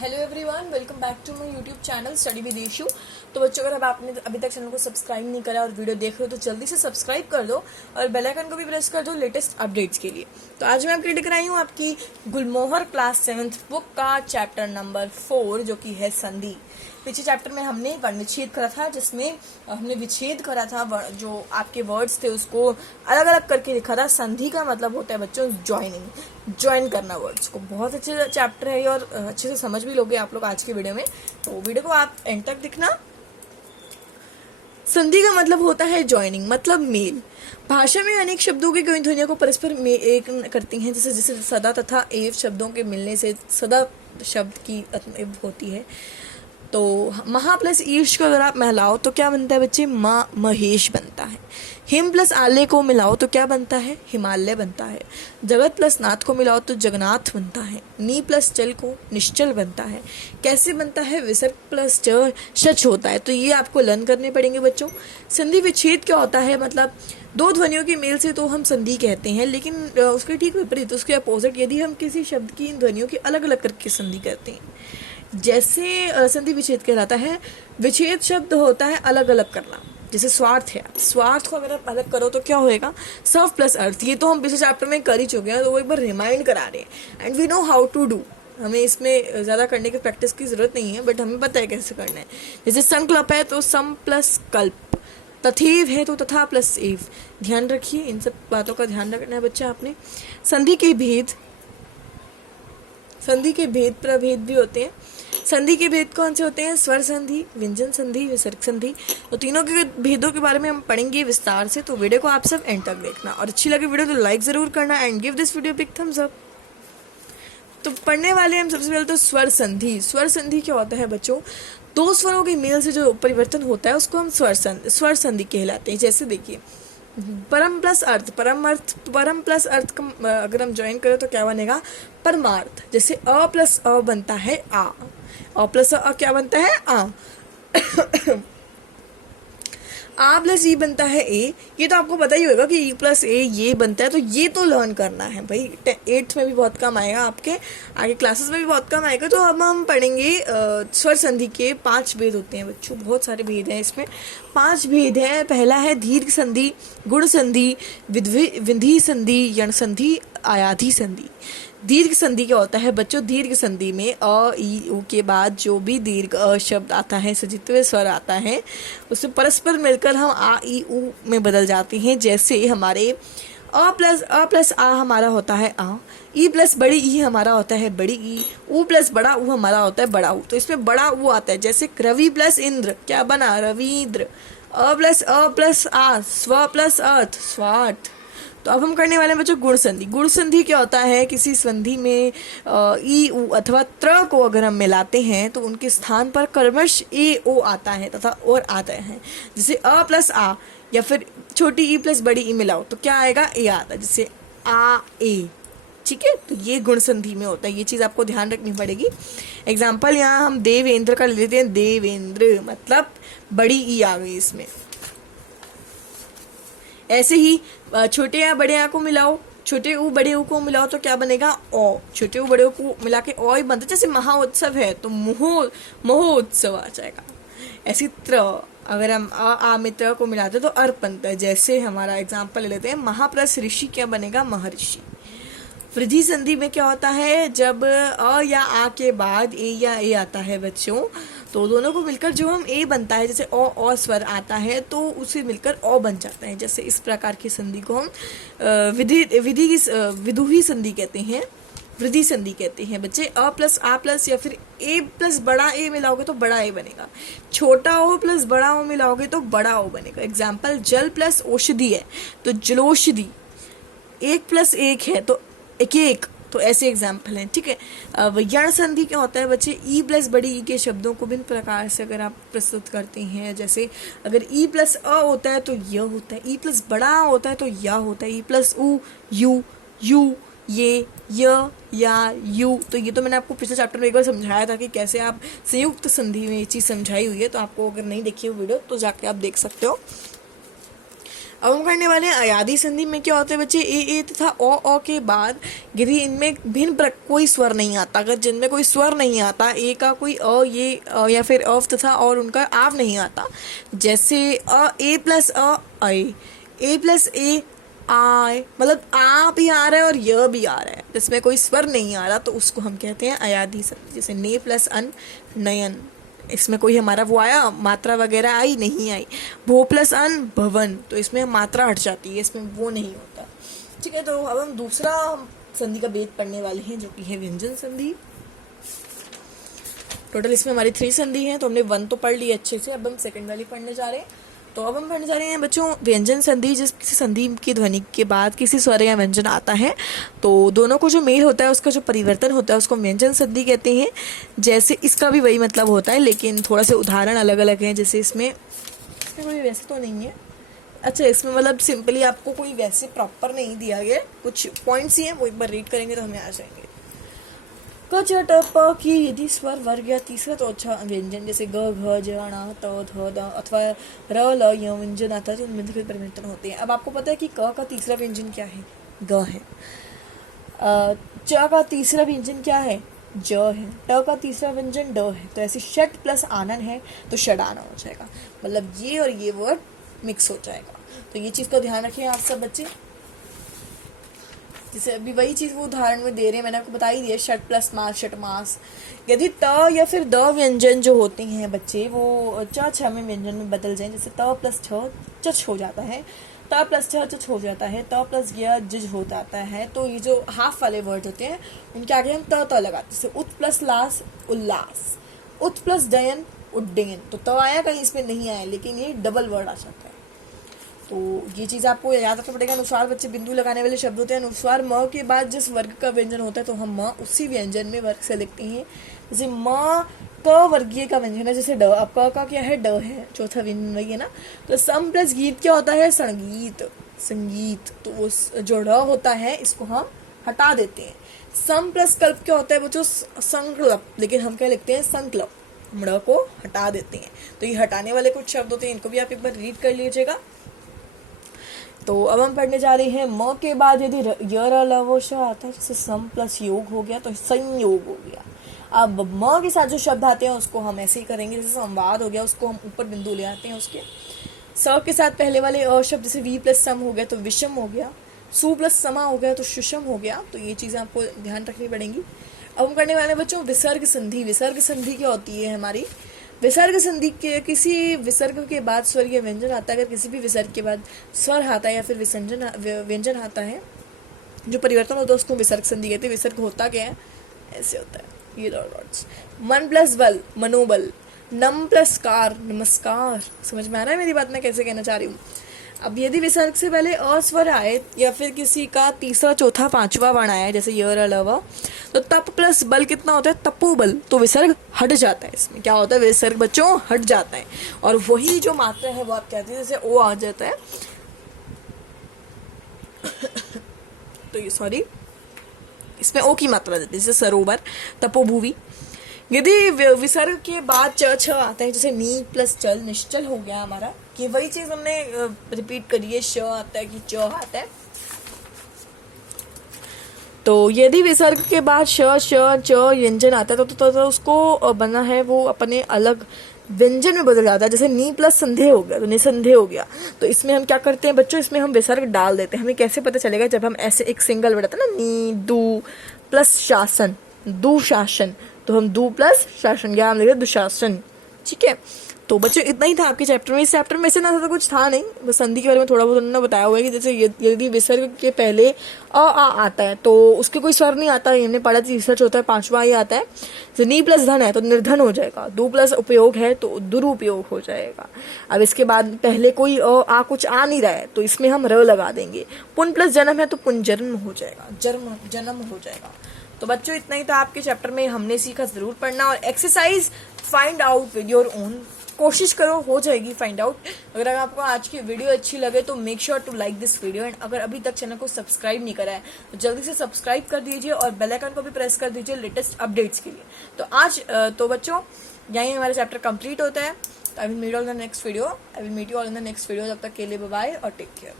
Hello everyone, welcome back to my YouTube channel study with Ishu. तो बच्चों, अगर आपने अभी तक चैनल को सब्सक्राइब नहीं करा और वीडियो देख रहे हो तो जल्दी से सब्सक्राइब कर दो और बेल आइकन को भी प्रेस कर दो लेटेस्ट अपडेट्स के लिए। तो आज मैं आपके लेकर आई हूँ आपकी गुलमोहर क्लास 7th बुक का चैप्टर नंबर 4 जो कि है संधि। पिछले चैप्टर में हमने वर्ण विच्छेद करा था, जिसमें हमने विच्छेद करा था, जो आपके वर्ड्स थे उसको अलग अलग करके लिखा था। संधि का मतलब होता है बच्चों ज्वाइनिंग, ज्वाइन करना वर्ड्स को। बहुत अच्छे चैप्टर है और अच्छे से समझ भी लोगे आप लोग आज के वीडियो में, तो वीडियो को आप एंड तक दिखना। संधि का मतलब होता है ज्वाइनिंग, मतलब मेल। भाषा में अनेक शब्दों की कई ध्वनियों को परस्पर एक करती हैं, जैसे सदा तथा एव शब्दों के मिलने से सदा शब्द की होती है। तो महा प्लस ईश को अगर आप मिलाओ तो क्या बनता है बच्चे? महेश बनता है। हिम प्लस आले को मिलाओ तो क्या बनता है? हिमालय बनता है। जगत प्लस नाथ को मिलाओ तो जगन्नाथ बनता है। नी प्लस चल को निश्चल बनता है। कैसे बनता है? विसर्ग प्लस च शच होता है। तो ये आपको लर्न करने पड़ेंगे बच्चों। संधि विच्छेद क्या होता है? मतलब दो ध्वनियों के मेल से तो हम संधि कहते हैं, लेकिन उसके ठीक विपरीत, उसके अपोजिट, यदि हम किसी शब्द की इन ध्वनियों की अलग अलग करके संधि करते हैं, जैसे संधि विच्छेद कहलाता है। विच्छेद शब्द होता है अलग अलग करना। जैसे स्वार्थ है, स्वार्थ को अगर आप अलग करो तो क्या होएगा? सर्व प्लस अर्थ। ये तो हम पिछले चैप्टर में कर ही चुके हैं, तो वो एक बार रिमाइंड करा रहे हैं। And we know how to do. हमें इसमें ज़्यादा करने की प्रैक्टिस की जरूरत नहीं है, बट हमें पता है कैसे करना है। जैसे संकल्प है तो सम प्लस कल्प, तथेव है तो तथा प्लस एव। ध्यान रखिए, इन सब बातों का ध्यान रखना है बच्चा आपने। संधि के भेद, संधि के भेद प्रभेद भी होते हैं। संधि के भेद कौन से होते हैं? स्वर संधि, व्यंजन संधि, विसर्ग संधि। तो तीनों के भेदों के बारे में हम पढ़ेंगे विस्तार से, तो वीडियो को आप सब एंड तक देखना। और अच्छी लगे वीडियो तो लाइक जरूर करना and give this video big thumbs up. तो पढ़ने वाले हम सबसे पहले तो स्वर संधि। स्वर संधि क्या होता है बच्चों? दो स्वरों के मेल से जो परिवर्तन होता है उसको हम स्वर संधि कहलाते हैं। जैसे देखिए, परम प्लस अर्थ, परम प्लस अर्थ का अगर हम ज्वाइन करें तो क्या बनेगा? परमार्थ। जैसे अ प्लस अ बनता है आ, अ प्लस अ क्या बनता है? आ। आ प्लस ई बनता है ए। ये तो आपको पता ही होगा कि ई प्लस ए ये बनता है, तो ये तो लर्न करना है भाई। 8th में भी बहुत कम आएगा, आपके आगे क्लासेस में भी बहुत कम आएगा। तो अब हम पढ़ेंगे स्वर संधि के 5 भेद होते हैं बच्चों। बहुत सारे भेद हैं इसमें, 5 भेद हैं। पहला है दीर्घ संधि, गुण संधि, विधि संधि, यण संधि, आयाधि संधि। दीर्घ संधि क्या होता है बच्चों? दीर्घ संधि में अ ई उ के बाद जो भी दीर्घ अ शब्द आता है, सजित्व स्वर आता है, उससे परस्पर मिलकर हम आ ई उ में बदल जाते हैं। जैसे हमारे अ प्लस आ हमारा होता है आ, ई प्लस बड़ी ई हमारा होता है बड़ी ई, उ प्लस बड़ा उ हमारा होता है बड़ा उ। तो इसमें बड़ा उ आता है। जैसे रवि प्लस इंद्र क्या बना? रविंद्र। अ प्लस आ, स्व प्लस अर्थ, स्वार्थ। तो अब हम करने वाले हैं बच्चों गुण संधि। गुण संधि क्या होता है? किसी संधि में ई उ अथवा त्र को अगर हम मिलाते हैं तो उनके स्थान पर कर्मश ए ओ आता है तथा और आता है। जैसे अ प्लस आ या फिर छोटी ई प्लस बड़ी ई मिलाओ तो क्या आएगा? ए आता है। जैसे आ ए, ठीक है। तो ये गुण संधि में होता है, ये चीज़ आपको ध्यान रखनी पड़ेगी। एग्जाम्पल यहाँ हम देवेंद्र का ले लेते हैं। देवेंद्र मतलब बड़ी ई आ गई इसमें। ऐसे ही छोटे या बड़े आ को मिलाओ, छोटे ऊ बड़े ऊ को मिलाओ तो क्या बनेगा? ओ। छोटे ऊ बड़े ऊ को मिला के ओ ही बनता है। जैसे महाउत्सव है तो महोत्सव आ जाएगा। ऐसी त्र अगर हम आ में त्र को मिलाते तो अर्थ बनता है। जैसे हमारा एग्जाम्पल ले लेते हैं, महा प्लस ऋषि क्या बनेगा? महर्षि। वृद्धि संधि में क्या होता है? जब अ या आ के बाद ए या ए आता है बच्चों, तो दोनों को मिलकर जो हम ए बनता है, जैसे ओ स्वर आता है तो उसे मिलकर ओ बन जाता है। जैसे इस प्रकार की संधि को हम विदुही संधि कहते हैं, वृद्धि संधि कहते हैं बच्चे। अ प्लस आ प्लस या फिर ए प्लस बड़ा ए मिलाओगे तो बड़ा ए बनेगा। छोटा ओ प्लस बड़ा ओ मिलाओगे तो बड़ा ओ बनेगा। एग्जाम्पल, जल प्लस औषधि है तो जलोषधि। 1 प्लस 1 है तो एक, तो ऐसे एग्जाम्पल हैं, ठीक है। अब यण संधि क्या होता है बच्चे? ई प्लस बड़ी ई के शब्दों को भिन्न प्रकार से अगर आप प्रस्तुत करते हैं, जैसे अगर ई प्लस अ होता है तो य होता है, ई प्लस बड़ा होता है तो या होता है, ई प्लस उ यू, यू ये, य या यू। तो ये तो मैंने आपको पिछले चैप्टर में एक बार समझाया था कि कैसे आप संयुक्त संधि में ये चीज़ समझाई हुई है। तो आपको अगर नहीं देखी हो वीडियो तो जाके आप देख सकते हो। अब हम करने वाले हैं अयादी संधि में क्या होता है बच्चे, ए तथा ओ के बाद यदि इनमें कोई स्वर नहीं आता, अगर जिनमें कोई स्वर नहीं आता, ए का कोई ये या फिर तथा और उनका आव नहीं आता, जैसे ए प्लस आई, ए प्लस ए आय, मतलब आ भी आ रहा है और य भी आ रहा है, जिसमें कोई स्वर नहीं आ रहा, तो उसको हम कहते हैं अयादी संधि। जैसे ने प्लस अन, नयन, इसमें कोई हमारा वो आया, मात्रा वगैरह आई नहीं आई। भो प्लस अन, भवन, तो इसमें मात्रा हट जाती है, इसमें वो नहीं होता। ठीक है, तो अब हम दूसरा संधि का भेद पढ़ने वाले हैं, जो कि है व्यंजन संधि। टोटल इसमें हमारी 3 संधि हैं, तो हमने 1 तो पढ़ ली अच्छे से, अब हम सेकंड वाली पढ़ने जा रहे हैं। तो अब हम पढ़ने जा रहे हैं बच्चों व्यंजन संधि, जिस किसी संधि की ध्वनि के बाद किसी स्वर या व्यंजन आता है, तो दोनों को जो मेल होता है, उसका जो परिवर्तन होता है, उसको व्यंजन संधि कहते हैं। जैसे इसका भी वही मतलब होता है, लेकिन थोड़ा से उदाहरण अलग अलग हैं। जैसे इसमें कोई वैसे तो नहीं है, अच्छा इसमें मतलब सिंपली आपको कोई वैसे प्रॉपर नहीं दिया गया, कुछ पॉइंट्स ही हैं, वो एक बार रीड करेंगे तो हमें आ जाएंगे। क च ट प की यदि स्वर वर्ग या तीसरा तो अच्छा व्यंजन, जैसे ग घ ज ण त ध द अथवा र ल य व्यंजन आता है, तो उनमें फिर परिवर्तन होते हैं। अब आपको पता है कि क का तीसरा व्यंजन क्या है, ग है। च का तीसरा व्यंजन क्या है, ज है। ट का तीसरा व्यंजन ड है। तो ऐसे षट प्लस आनन है तो षडाना हो जाएगा, मतलब ये और ये वर्ड मिक्स हो जाएगा। तो ये चीज़ का ध्यान रखिए आप सब बच्चे। जैसे अभी वही चीज़ वो उदाहरण में दे रहे हैं, मैंने आपको बता ही दिया, षट प्लस मास, षट मास। यदि त या फिर द व्यंजन जो होते हैं बच्चे, वो च छ में व्यंजन में बदल जाएं, जैसे त प्लस छ चच हो जाता है, त प्लस छ चच हो जाता है, त प्लस य जिज हो जाता है। तो ये जो हाफ वाले वर्ड होते हैं उनके आगे हम त लगाते हैं। जैसे उत प्लस लास, उल्लास, उत प्लस डयन, उड्डयन। तो त आया कहीं इसमें नहीं आया, लेकिन ये डबल वर्ड आ सकता है। तो ये चीज़ आपको याद रखना पड़ेगा। अनुस्वार बच्चे बिंदु लगाने वाले शब्द होते हैं। अनुस्वार म के बाद जिस वर्ग का व्यंजन होता है, तो हम म उसी व्यंजन में वर्ग से लिखते हैं। जैसे म क वर्गीय का व्यंजन है, जैसे ड। अब क का क्या है, ड है, चौथा व्यंजन वही है ना। तो सम प्लस गीत क्या होता है, संगीत, संगीत। तो उस जो ड होता है इसको हम हटा देते हैं। सम प्लस कल्प क्या होता है बच्चों, संकल्प, लेकिन हम क्या लिखते हैं, संकल्प, म को हटा देते हैं। तो ये हटाने वाले कुछ शब्द होते हैं, इनको भी आप एक बार रीड कर लीजिएगा। तो अब हम पढ़ने जा रहे हैं म के बाद यदि य र ल वो श आता है, जैसे सम प्लस योग हो गया तो संयोग हो गया। अब म के साथ जो शब्द आते हैं उसको हम ऐसे ही करेंगे, जैसे संवाद हो गया, उसको हम ऊपर बिंदु ले आते हैं उसके। स के साथ पहले वाले अ शब्द, जैसे वी प्लस सम हो गया तो विषम हो गया, सु प्लस समा हो गया तो सुषम हो गया। तो ये चीज़ें आपको ध्यान रखनी पड़ेंगी। अब हम करने वाले बच्चों विसर्ग संधि। विसर्ग संधि क्या होती है हमारी, विसर्ग संधि के किसी विसर्ग के बाद स्वर या व्यंजन आता है। अगर किसी भी विसर्ग के बाद स्वर आता है या फिर व्यंजन आता है, जो परिवर्तन होता है उसको विसर्ग संधि कहते हैं। विसर्ग होता क्या है, ऐसे होता है, ये डॉट्स। मन प्लस बल, मनोबल। नम प्लस कार, नमस्कार। समझ में आ रहा है मेरी बात, मैं कैसे कहना चाह रही हूँ। अब यदि विसर्ग से पहले अस्वर आए या फिर किसी का तीसरा चौथा पांचवा वर्ण आया, जैसे य र ल व, तो तप प्लस बल कितना होता है, तपोबल। तो विसर्ग हट जाता है। इसमें क्या होता है, विसर्ग बच्चों हट जाता है, और वही जो मात्रा है वो आप कहते हैं, जैसे ओ आ जाता है। तो ये सॉरी, इसमें ओ की मात्रा देती है, जैसे सरोवर, तपोभूवि। यदि विसर्ग के बाद च छ आता है, जैसे नी प्लस चल, निश्चल हो गया हमारा। कि वही चीज हमने रिपीट करी है, श आता है कि च आता है। तो यदि विसर्ग के बाद श श च व्यंजन आता है, तो उसको बना है वो अपने अलग व्यंजन में बदल जाता है। जैसे नी प्लस संधेय हो गया तो निसंदेह हो गया। तो इसमें हम क्या करते हैं बच्चों, इसमें हम विसर्ग डाल देते हैं। हमें कैसे पता चलेगा, जब हम ऐसे एक सिंगल वर्ड आता है ना, नी दू प्लस शासन, दुशासन, तो हम दू प्लस शासन, क्या हम लिख रहे हैं, दुशासन। ठीक है, तो बच्चों इतना ही था आपके चैप्टर में। इस चैप्टर में से ना ज़्यादा कुछ था नहीं, बस संधि के बारे में थोड़ा बहुत उन्होंने बताया हुआ है कि जैसे यदि विसर्ग के पहले आ आता है तो उसके कोई स्वर नहीं आता, हमने पढ़ा तीसरा चौथा है पांचवा ही आता है। जैसे नी प्लस धन है तो निर्धन हो जाएगा, दो प्लस उपयोग है तो दुरुपयोग हो जाएगा। अब इसके बाद पहले कोई कुछ आ नहीं रहा है तो इसमें हम र लगा देंगे। पुन प्लस जन्म है तो पुनर्जन्म हो जाएगा, जन्म हो जाएगा। तो बच्चों इतना ही था आपके चैप्टर में, हमने सीखा, जरूर पढ़ना। और exercise find out with your own, कोशिश करो, हो जाएगी फाइंड आउट। अगर आपको आज की वीडियो अच्छी लगे तो make sure to like this video, and अगर अभी तक चैनल को सब्सक्राइब नहीं करा है तो जल्दी से सब्सक्राइब कर दीजिए और बेल आइकन को भी प्रेस कर दीजिए लेटेस्ट अपडेट्स के लिए। तो आज तो बच्चों यहीं हमारा चैप्टर कंप्लीट होता है। I will meet all in the next video, I will meet you all in the next video. तब तक के लिए बाय बाय और टेक केयर।